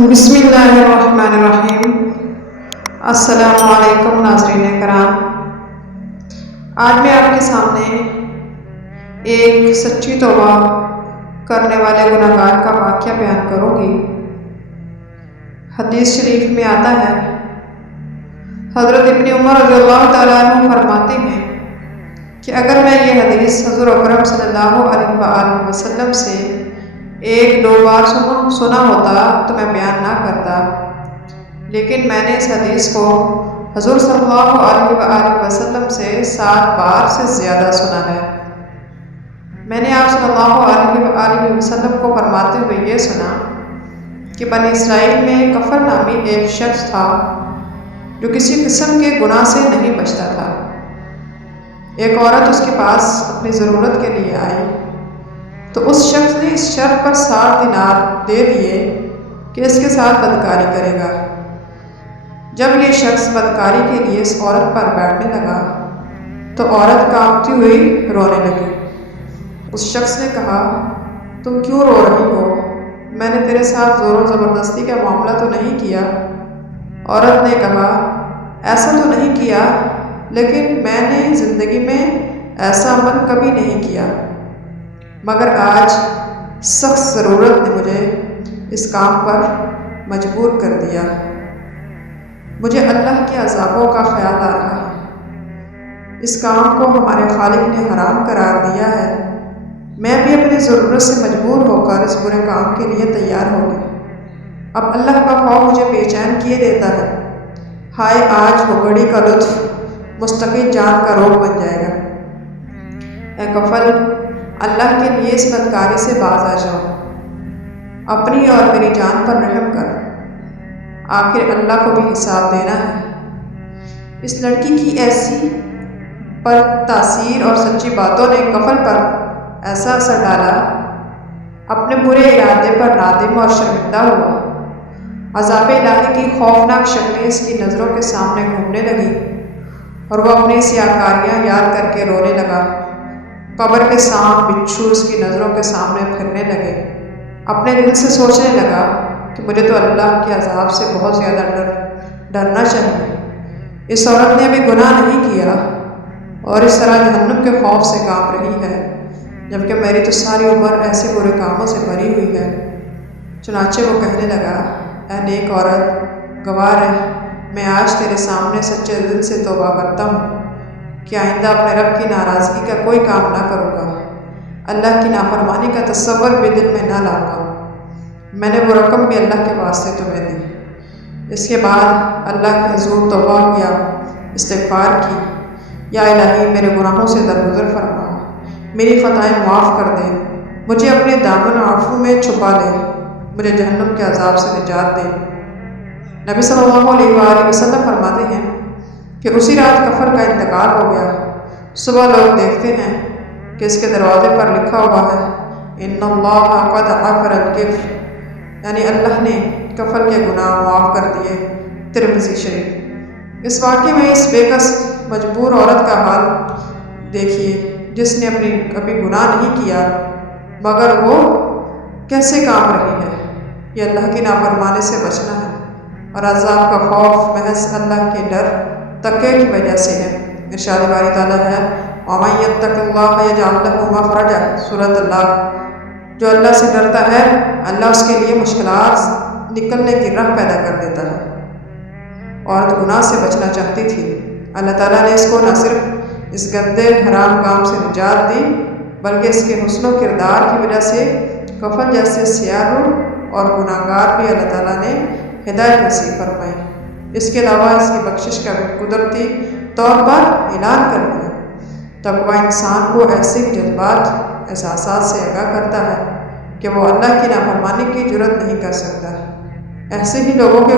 بسم اللہ الرحمن الرحیم۔ السلام علیکم ناظرین کرام، آج میں آپ کے سامنے ایک سچی توبہ کرنے والے گناہگار کا واقعہ بیان کروں گی۔ حدیث شریف میں آتا ہے، حضرت ابن عمر رضی اللہ تعالیٰ عنہ فرماتے ہیں کہ اگر میں یہ حدیث حضور اکرم صلی اللہ علیہ وآلہ وسلم سے ایک دو بار سنا ہوتا تو میں بیان نہ کرتا، لیکن میں نے اس حدیث کو حضور صلی اللہ علیہ وآلہ وسلم سے 7 بار سے زیادہ سنا ہے۔ میں نے آپ صلی اللہ علیہ وآلہ وسلم کو فرماتے ہوئے یہ سنا کہ بنی اسرائیل میں کفر نامی ایک شخص تھا جو کسی قسم کے گناہ سے نہیں بچتا تھا۔ ایک عورت اس کے پاس اپنی ضرورت کے لیے آئی تو اس شخص نے اس شرط پر 60 دینار دے دیے کہ اس کے ساتھ بدکاری کرے گا۔ جب یہ شخص بدکاری کے لیے اس عورت پر بیٹھنے لگا تو عورت کانپتی ہوئی رونے لگی۔ اس شخص نے کہا، تم کیوں رو رہی ہو؟ میں نے تیرے ساتھ زور و زبردستی کا معاملہ تو نہیں کیا۔ عورت نے کہا، ایسا تو نہیں کیا، لیکن میں نے زندگی میں ایسا عمل کبھی نہیں کیا، مگر آج سخت ضرورت نے مجھے اس کام پر مجبور کر دیا۔ مجھے اللہ کے عذابوں کا خیال آ رہا ہے۔ اس کام کو ہمارے خالق نے حرام قرار دیا ہے۔ میں بھی اپنی ضرورت سے مجبور ہو کر اس برے کام کے لیے تیار ہو گئی۔ اب اللہ کا خوف مجھے بے چین کیے دیتا ہے۔ ہائے، آج وہ گھڑی کا لطف مستقل جان کا روگ بن جائے گا۔ اے کفل، اللہ کے لیے اس بدکاری سے باز آ جاؤ۔ اپنی اور میری جان پر رحم کر، آخر اللہ کو بھی حساب دینا ہے۔ اس لڑکی کی ایسی پر تاثیر اور سچی باتوں نے کفل پر ایسا اثر ڈالا، اپنے برے ارادے پر نادم اور شرمندہ ہوا۔ عذاب الہی کی خوفناک شکلیں اس کی نظروں کے سامنے گھومنے لگی اور وہ اپنی سیاکاریاں یاد کر کے رونے لگا۔ قبر کے سانپ بچھو اس کی نظروں کے سامنے پھرنے لگے۔ اپنے دل سے سوچنے لگا کہ مجھے تو اللہ کے عذاب سے بہت زیادہ ڈرنا چاہیے۔ اس عورت نے ابھی گناہ نہیں کیا اور اس طرح جہنم کے خوف سے کانپ رہی ہے، جبکہ میری تو ساری عمر ایسے برے کاموں سے بھری ہوئی ہے۔ چنانچہ وہ کہنے لگا، اے نیک عورت، گواہ رہ، میں آج تیرے سامنے سچے دل سے توبہ کرتا ہوں کہ آئندہ اپنے رب کی ناراضگی کا کوئی کام نہ کروں گا، اللہ کی نافرمانی کا تصور بھی دل میں نہ لاؤں گا۔ میں نے وہ رقم بھی اللہ کے واسطے تمہیں دی۔ اس کے بعد اللہ کے حضور توبہ کیا، استغفار کی، یا الہی میرے گناہوں سے درگزر فرما، میری خطائیں معاف کر دے، مجھے اپنے دامن عفو میں چھپا لے، مجھے جہنم کے عذاب سے نجات دے۔ نبی صلی اللہ علیہ وآلہ وسلم فرماتے ہیں کہ اسی رات کفر کا انتقال ہو گیا۔ صبح لوگ دیکھتے ہیں کہ اس کے دروازے پر لکھا ہوا ہے، ان اللہ قد غفر الکفر، یعنی اللہ نے کفر کے گناہ معاف کر دیے۔ ترمذی شریف۔ اس واقعے میں اس بے کس مجبور عورت کا حال دیکھیے جس نے کبھی گناہ نہیں کیا، مگر وہ کیسے کام رہی ہے۔ یہ اللہ کی نافرمانی سے بچنا ہے اور عذاب کا خوف محض اللہ کے ڈر تقوی کی وجہ سے ہے۔ ارشاد باری تعالیٰ ہے، وَمَن يَتَّقِ اللَّهَ يَجْعَل لَّهُ مَخْرَجًا، سورۃ اللہ۔ جو اللہ سے ڈرتا ہے، اللہ اس کے لیے مشکلات نکلنے کی راہ پیدا کر دیتا ہے۔ عورت گناہ سے بچنا چاہتی تھی، اللہ تعالیٰ نے اس کو نہ صرف اس گندے حرام کام سے نجات دی، بلکہ اس کے حسن و کردار کی وجہ سے کفل جیسے سیاہ روح اور گناہگار بھی اللہ تعالیٰ نے ہدایت نصیب فرمائی۔ اس کے علاوہ اس کی بخشش کا قدرتی طور پر اعلان کر دیا۔ تقوی انسان کو ایسے جذبات، احساسات سے آگاہ کرتا ہے کہ وہ اللہ کی نافرمانی کی جرات نہیں کر سکتا۔ ایسے ہی لوگوں کے